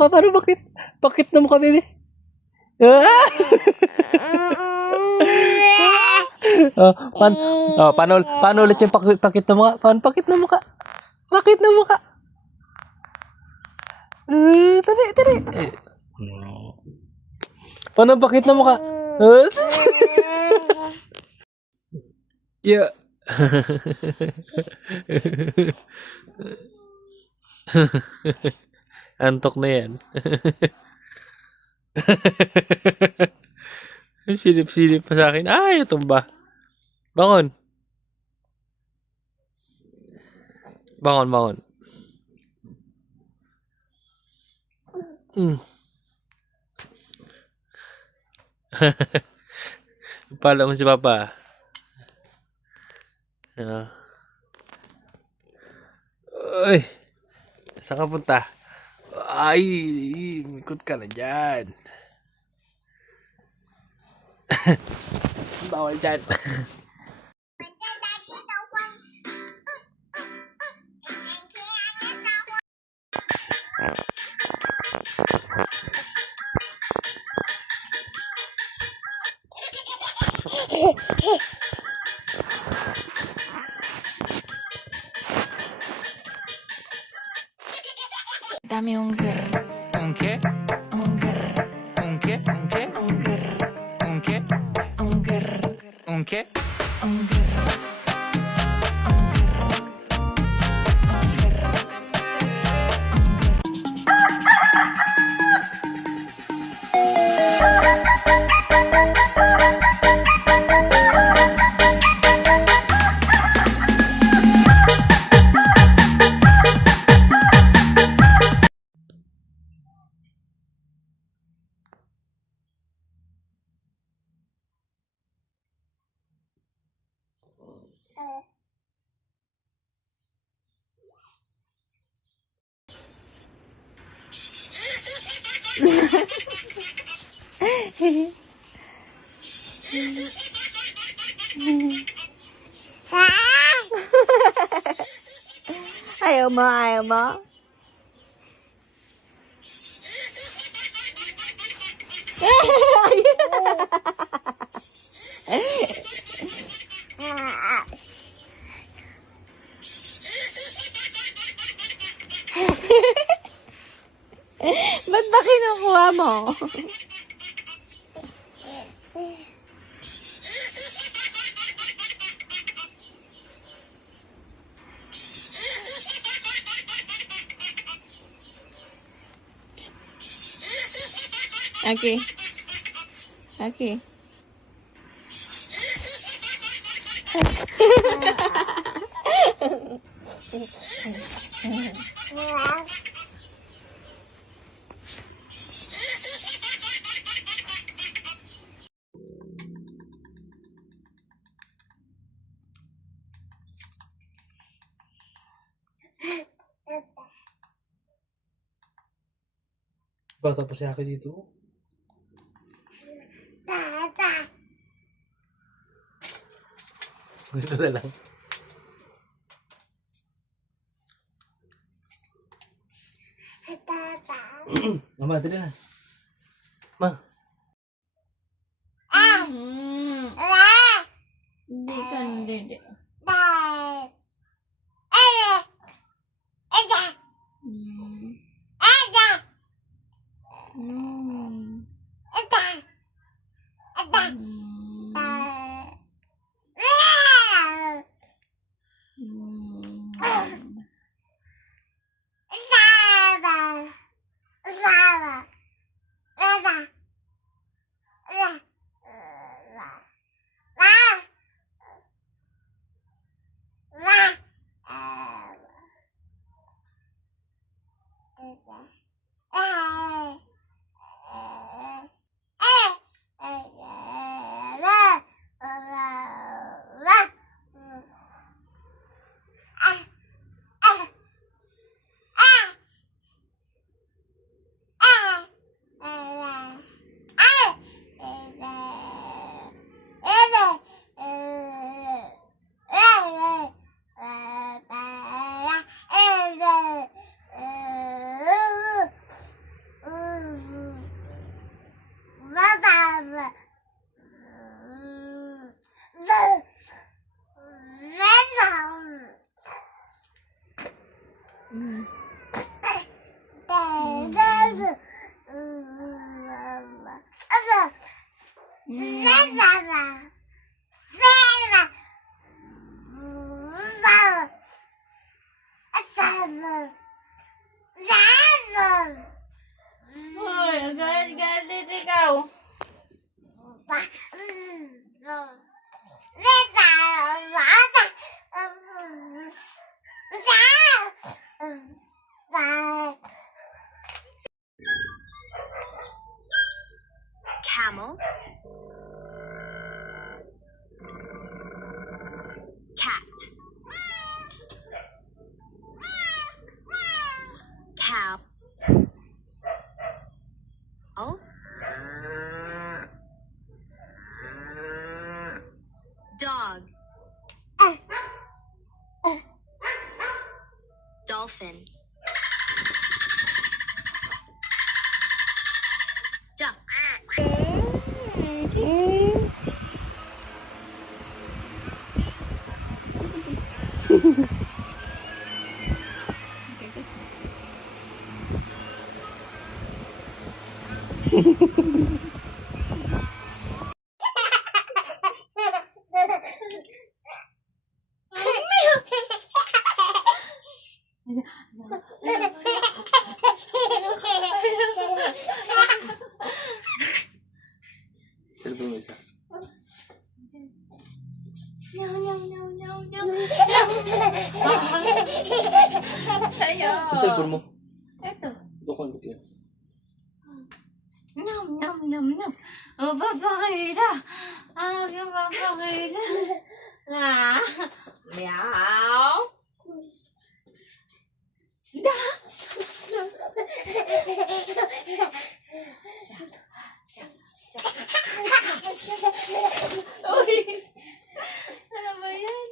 mukha? Paano bakit? Bakit na mukha, baby? Ah! Paano ulit yung pakit na mukha? Paano pakit na mukha? Pakit na mukha. Tari. Paano bakit na mukha? Yeah. Antok na yan. Silip-silip pa sa akin. Ay, natumba. Bangon. Bangon. Pala mo si Papa. Uy. Saan ka punta? Ay, ikot ka na dyan. Bawal dyan. Dame ungger. Ungke? Ungger. Ungke? Ungke? Ungger. Ungke? Ungger. Ungke? Ungger. Ayaw mo. Ba't ba kinukuha mo? Okay. Bata pa si Aki dito. Dito na lang. Mama, dali na. Ma. Hindi. Mm. Hoy, galit ikaw. Camel, cat, cow, dog, dolphin, duck, Cellphone mo isa. Nyaw, nyaw, nyaw, nyaw, nyaw. Ayaw. Sa cellphone mo. Eto. Dokon mo yun. Nyam, nyam, nyam, nyam. Oh, papakita. Papakita. Ah. Meow. Da. Uy. Ano ba yan?